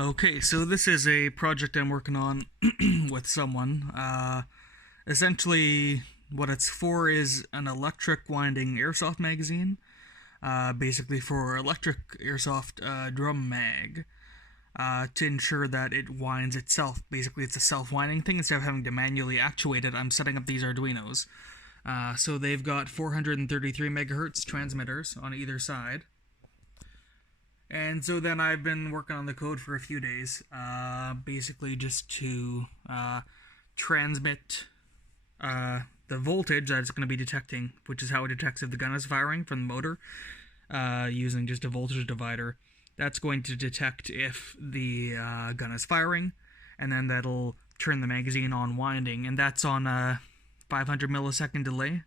Okay, so this is a project I'm working on with someone. Essentially, what it's for is an electric winding airsoft magazine. Basically, for electric airsoft drum mag. To ensure that it winds itself. Basically, it's a self-winding thing. Instead of having to manually actuate it, I'm setting up these arduinos. So they've got 433 megahertz transmitters on either side. And so then I've been working on the code for a few days, basically just to transmit the voltage that it's going to be detecting, which is how it detects if the gun is firing from the motor, using just a voltage divider. That's going to detect if the gun is firing, and then that'll turn the magazine on winding, and that's on a 500 millisecond delay,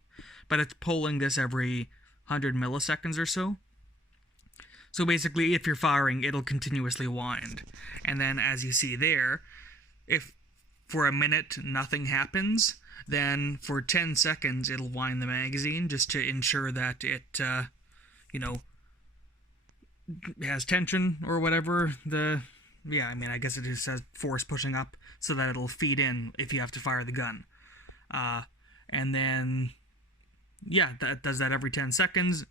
but it's polling this every 100 milliseconds or so. So basically, if you're firing, it'll continuously wind. And then, as you see there, if for a minute nothing happens, then for 10 seconds it'll wind the magazine just to ensure that it, has tension or whatever. I guess it just has force pushing up so that it'll feed in if you have to fire the gun. And then, that does that every 10 seconds,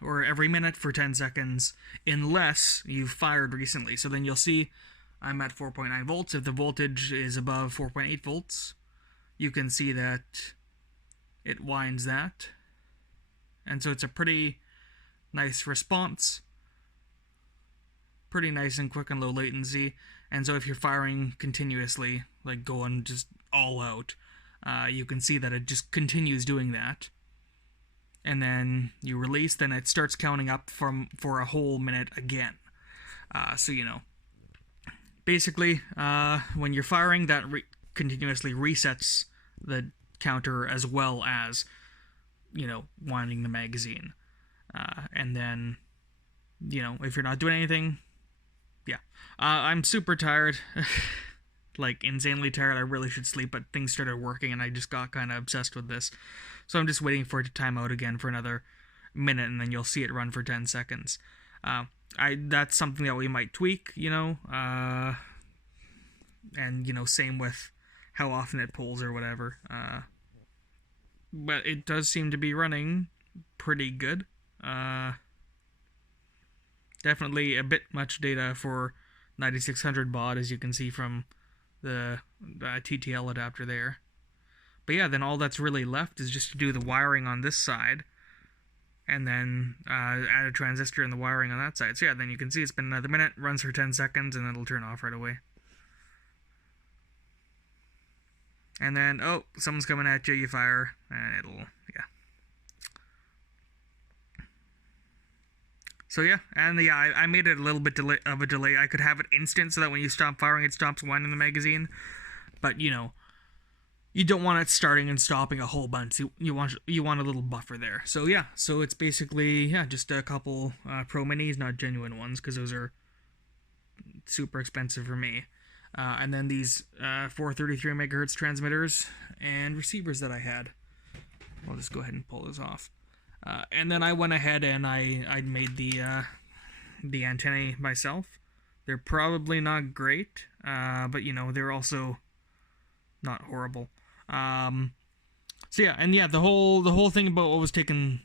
or every minute for 10 seconds, unless you've fired recently. So then you'll see I'm at 4.9 volts. If the voltage is above 4.8 volts, you can see that it winds that. And so it's a pretty nice response. Pretty nice and quick and low latency. And so if you're firing continuously, like going just all out, you can see that it just continues doing that. And then you release, then it starts counting up for a whole minute again. Basically, when you're firing, that continuously resets the counter as well as, winding the magazine. And then, if you're not doing anything, I'm super tired. Like, insanely tired. I really should sleep, but things started working and I just got kind of obsessed with this. So I'm just waiting for it to time out again for another minute, and then you'll see it run for 10 seconds. That's something that we might tweak, and, same with how often it pulls or whatever. But it does seem to be running pretty good. Definitely a bit much data for 9600 baud, as you can see from the TTL adapter there. But yeah, then all that's really left is just to do the wiring on this side, and then add a transistor in the wiring on that side. So yeah, then you can see it's been another minute, runs for 10 seconds, and then it'll turn off right away. And then, oh, someone's coming at you, you fire, and it'll, So yeah, and I made it a little bit of a delay. I could have it instant so that when you stop firing, it stops winding the magazine. But, you don't want it starting and stopping a whole bunch. You want a little buffer there. So yeah, so it's basically, just a couple Pro Minis, not genuine ones, because those are super expensive for me. And then these 433 megahertz transmitters and receivers that I had. I'll just go ahead and pull this off. And then I went ahead and I made the antennae myself. They're probably not great, but they're also not horrible. The whole thing about what was taking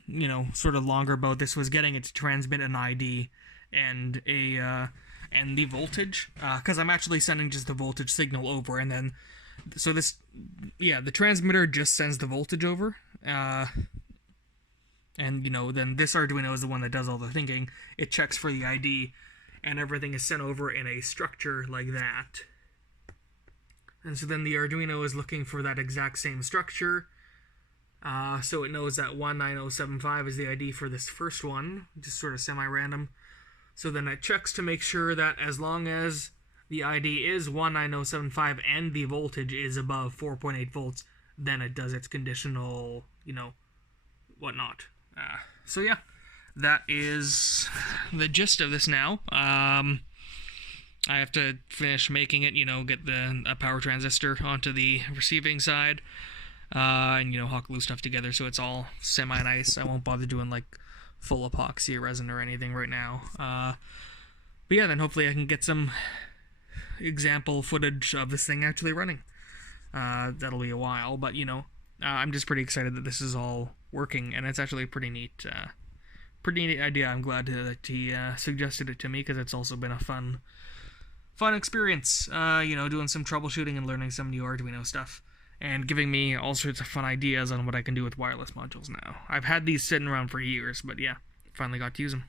sort of longer about this was getting it to transmit an ID and and the voltage, because I'm actually sending just the voltage signal over, and then the transmitter just sends the voltage over. And, then this Arduino is the one that does all the thinking. It checks for the ID, and everything is sent over in a structure like that. And so then the Arduino is looking for that exact same structure. So it knows that 19075 is the ID for this first one, just sort of semi-random. So then it checks to make sure that as long as the ID is 19075 and the voltage is above 4.8 volts, then it does its conditional, whatnot. So yeah, that is the gist of this now. I have to finish making it, get a power transistor onto the receiving side, and hot glue stuff together so it's all semi-nice. I won't bother doing like full epoxy resin or anything right now. But But yeah, then hopefully I can get some example footage of this thing actually running. That'll be a while, but I'm just pretty excited that this is all working, and it's actually a pretty neat idea. I'm glad that he suggested it to me, because it's also been a fun experience, doing some troubleshooting and learning some new Arduino stuff, and giving me all sorts of fun ideas on what I can do with wireless modules now. I've had these sitting around for years, but yeah, finally got to use them.